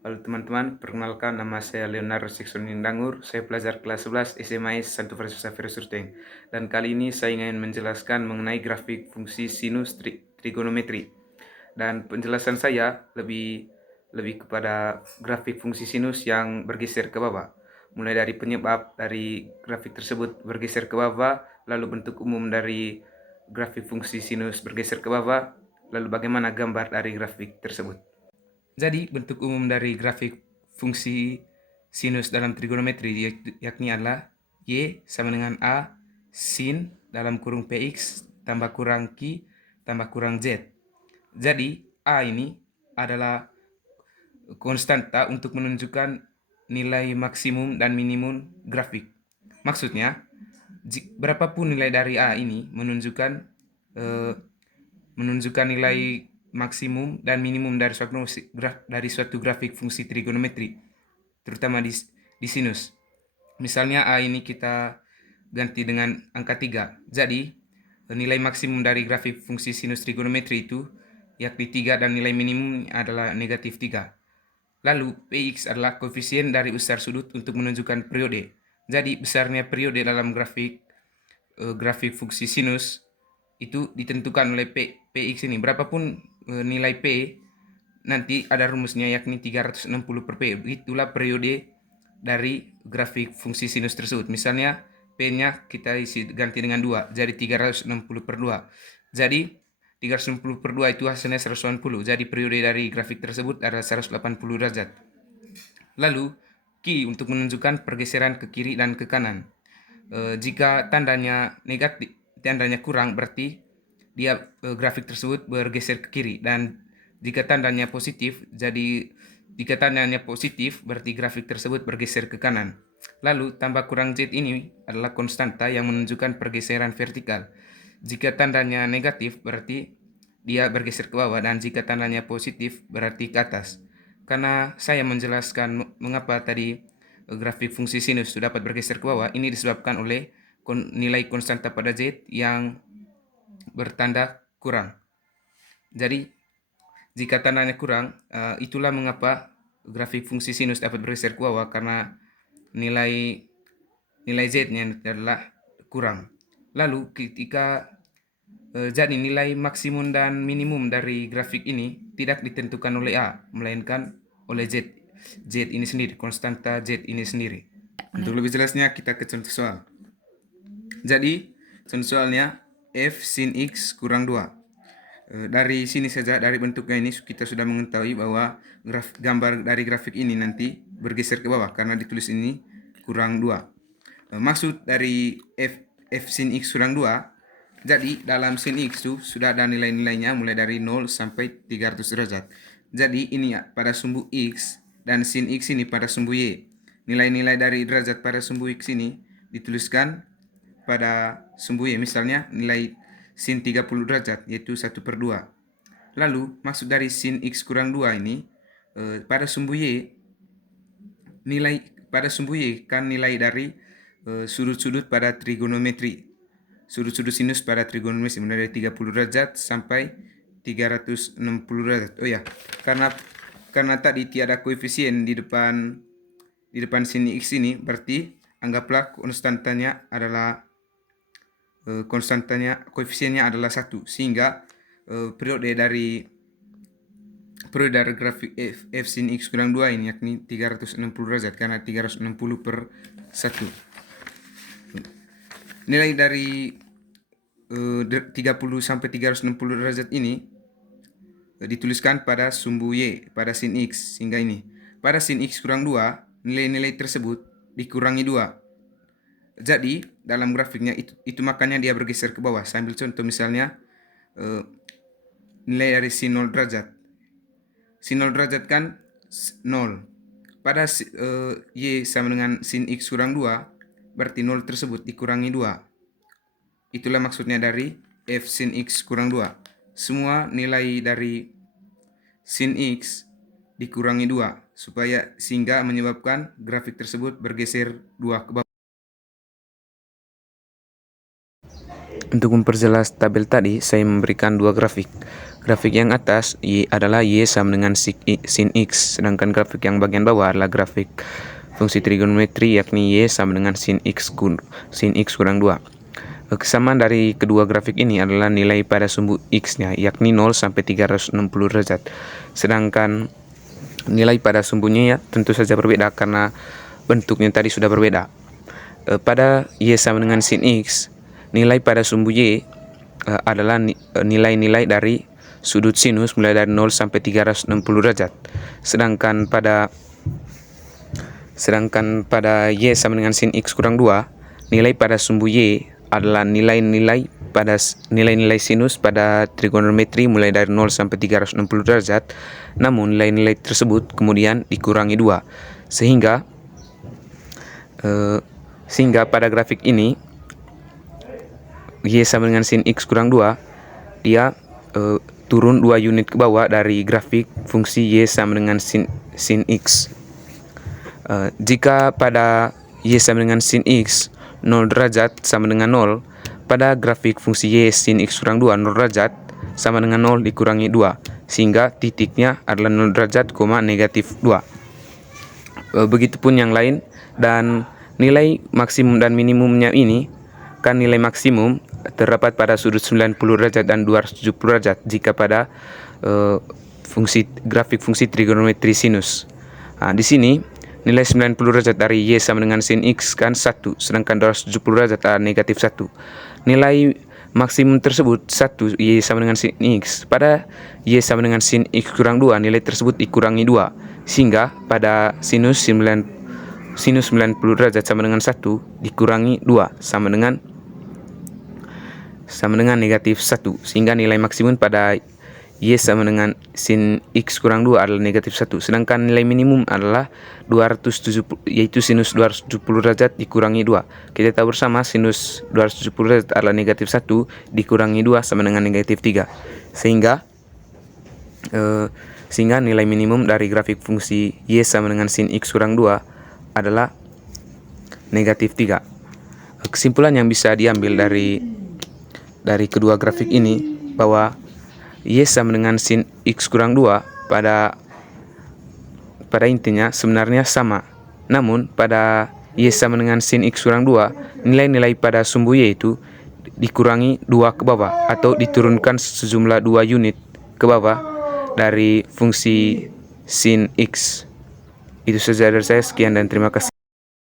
Halo teman-teman, perkenalkan nama saya Leonardo Sikson Indangur. Saya pelajar kelas 11 SMA Santo Fransiskus Xavier Surteng. Dan kali ini saya ingin menjelaskan mengenai grafik fungsi sinus trigonometri. Dan penjelasan saya lebih kepada grafik fungsi sinus yang bergeser ke bawah. Mulai dari penyebab dari grafik tersebut bergeser ke bawah, lalu bentuk umum dari grafik fungsi sinus bergeser ke bawah, lalu bagaimana gambar dari grafik tersebut. Jadi bentuk umum dari grafik fungsi sinus dalam trigonometri yakni adalah Y sama dengan A sin dalam kurung PX tambah kurang Q tambah kurang Z. Jadi A ini adalah konstanta untuk menunjukkan nilai maksimum dan minimum grafik. Maksudnya, berapapun nilai dari A ini menunjukkan nilai maksimum dan minimum dari suatu grafik fungsi trigonometri, terutama di sinus. Misalnya A ini kita ganti dengan angka 3. Jadi, nilai maksimum dari grafik fungsi sinus trigonometri itu yakni 3 dan nilai minimum adalah negatif 3. Lalu, Px adalah koefisien dari besar sudut untuk menunjukkan periode. Jadi, besarnya periode dalam grafik fungsi sinus itu ditentukan oleh Px ini. Berapapun nilai P, nanti ada rumusnya yakni 360 per P. Itulah periode dari grafik fungsi sinus tersebut. Misalnya P-nya kita ganti dengan 2, jadi 360 per 2. Jadi 360 per 2 itu hasilnya 180. Jadi periode dari grafik tersebut adalah 180 derajat. Lalu Q untuk menunjukkan pergeseran ke kiri dan ke kanan. Jika tandanya negatif, tandanya kurang, berarti grafik tersebut bergeser ke kiri, dan jika tandanya positif, berarti grafik tersebut bergeser ke kanan. Lalu tambah kurang Z ini adalah konstanta yang menunjukkan pergeseran vertikal. Jika tandanya negatif, berarti dia bergeser ke bawah, dan jika tandanya positif berarti ke atas. Karena saya menjelaskan mengapa tadi grafik fungsi sinus itu dapat bergeser ke bawah, ini disebabkan oleh nilai konstanta pada Z yang bertanda kurang. Jadi jika tandanya kurang, itulah mengapa grafik fungsi sinus dapat bergeser ke bawah, karena nilai Z-nya adalah kurang. Lalu ketika jadi nilai maksimum dan minimum dari grafik ini tidak ditentukan oleh A, melainkan oleh Z. Z ini sendiri, konstanta Z ini sendiri. Untuk lebih jelasnya kita ke contoh soal. Jadi contoh soalnya F sin X kurang 2. Dari sini saja, dari bentuknya ini kita sudah mengetahui bahwa gambar dari grafik ini nanti bergeser ke bawah karena ditulis ini kurang 2. Maksud dari F sin X kurang 2, jadi dalam sin X itu sudah ada nilai-nilainya mulai dari 0 sampai 300 derajat. Jadi ini pada sumbu X dan sin X ini pada sumbu Y. Nilai-nilai dari derajat pada sumbu X ini dituliskan pada sumbu Y. Misalnya nilai sin 30 derajat yaitu 1 per 2. Lalu maksud dari sin X kurang 2 ini pada sumbu Y, kan nilai dari sudut-sudut pada trigonometri. Sudut-sudut sinus pada trigonometri mulai dari 30 derajat sampai 360 derajat. Oh ya, karena tadi tiada koefisien di depan sin X ini, berarti anggaplah koefisiennya adalah 1, sehingga periode dari grafik F sin X kurang 2 ini yakni 360 derajat, karena 360 per 1. Nilai dari 30 sampai 360 derajat ini dituliskan pada sumbu Y, pada sin X, sehingga ini. Pada sin X kurang 2, nilai-nilai tersebut dikurangi 2. Jadi dalam grafiknya itu makanya dia bergeser ke bawah. Saya ambil contoh misalnya nilai dari sin 0 derajat. Sin 0 derajat kan 0. Pada Y sama dengan sin X kurang 2, berarti 0 tersebut dikurangi 2. Itulah maksudnya dari F sin X kurang 2. Semua nilai dari sin X dikurangi 2, sehingga menyebabkan grafik tersebut bergeser 2 ke bawah. Untuk memperjelas tabel tadi, saya memberikan dua grafik. Grafik yang atas adalah Y sama dengan sin X, sedangkan grafik yang bagian bawah adalah grafik fungsi trigonometri, yakni Y sama dengan sin X kurang 2. Kesamaan dari kedua grafik ini adalah nilai pada sumbu X-nya, yakni 0 sampai 360 derajat. Sedangkan nilai pada sumbunya ya tentu saja berbeda karena bentuknya tadi sudah berbeda. Pada Y sama dengan sin X, nilai pada sumbu Y adalah nilai-nilai dari sudut sinus mulai dari 0 sampai 360 derajat. Sedangkan pada Y sama dengan sin X kurang 2, nilai pada sumbu Y adalah nilai-nilai sinus pada trigonometri mulai dari 0 sampai 360 derajat, namun nilai-nilai tersebut kemudian dikurangi 2, sehingga pada grafik ini Y sama dengan sin X kurang 2, dia turun 2 unit ke bawah dari grafik fungsi Y sama dengan sin X. Jika pada Y sama dengan sin X 0 derajat sama dengan 0, pada grafik fungsi Y sin X kurang 2 0 derajat sama dengan 0 dikurangi 2, sehingga titiknya adalah 0 derajat, negatif 2. Begitupun yang lain, dan nilai maksimum dan minimumnya ini kan nilai maksimum terdapat pada sudut 90 derajat dan 270 derajat jika pada grafik fungsi trigonometri sinus. Di sini nilai 90 derajat dari Y sama dengan sin X kan 1, sedangkan 270 derajat adalah negatif 1. Nilai maksimum tersebut 1, Y sama dengan sin X. Pada Y sama dengan sin X kurang 2, nilai tersebut dikurangi 2, sehingga pada sinus 90 derajat sama dengan 1 dikurangi 2 sama dengan negatif 1, sehingga nilai maksimum pada Y sama dengan sin X kurang 2 adalah negatif 1, sedangkan nilai minimum adalah 270, yaitu sinus 270 derajat dikurangi 2. Kita tahu bersama sinus 270 derajat adalah negatif 1 dikurangi 2 sama dengan negatif 3, sehingga nilai minimum dari grafik fungsi Y sama dengan sin X kurang 2 adalah negatif 3. Kesimpulan yang bisa diambil dari kedua grafik ini bahwa Y sama dengan sin X kurang 2 pada intinya sebenarnya sama. Namun pada Y sama dengan sin X kurang 2, nilai-nilai pada sumbu Y itu dikurangi 2 ke bawah atau diturunkan sejumlah 2 unit ke bawah dari fungsi sin X. Itu saja dari saya, sekian dan terima kasih.